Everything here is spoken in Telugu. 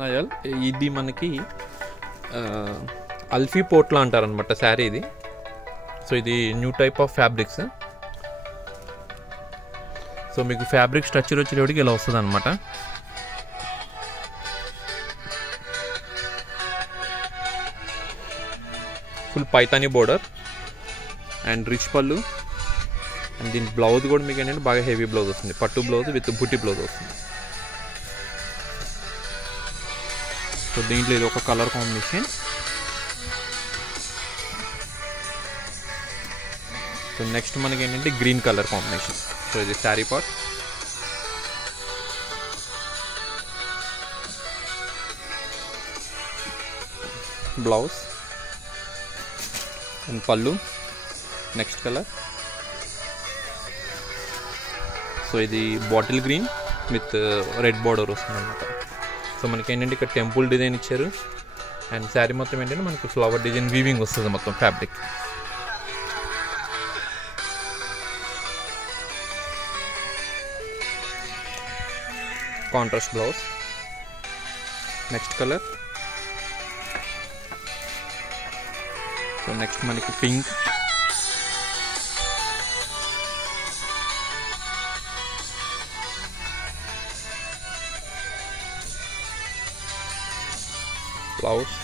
నయల్ ఇది మనకి అల్ఫీ పోట్లా అంటారనమాట శారీ ఇది. సో ఇది new type of fabrics. So మీకు ఫ్యాబ్రిక్ స్ట్రక్చర్ వచ్చేటప్పటికి ఇలా వస్తుంది అనమాట. Full Paithani border and rich పళ్ళు. అండ్ దీని బ్లౌజ్ కూడా మీకు ఏంటంటే బాగా హెవీ బ్లౌజ్ వస్తుంది, పట్టు బ్లౌజ్ విత్ బుట్టి బ్లౌజ్ వస్తుంది. సో దీంట్లో ఇది ఒక కలర్ కాంబినేషన్. సో నెక్స్ట్ మనకి ఏంటంటే గ్రీన్ కలర్ కాంబినేషన్. సో ఇది శారీ పార్ట్. బ్లౌజ్ అండ్ పళ్ళు నెక్స్ట్ కలర్. సో ఇది bottle green with red border వస్తుంది అనమాట. సో మనకి ఏంటంటే ఇక్కడ టెంపుల్ డిజైన్ ఇచ్చారు. అండ్ శారీ మొత్తం ఏంటంటే మనకి ఫ్లవర్ డిజైన్ వీవింగ్ వస్తుంది మొత్తం fabric. Contrast blouse next colour. So next మనకి పింక్, బ్లౌజ్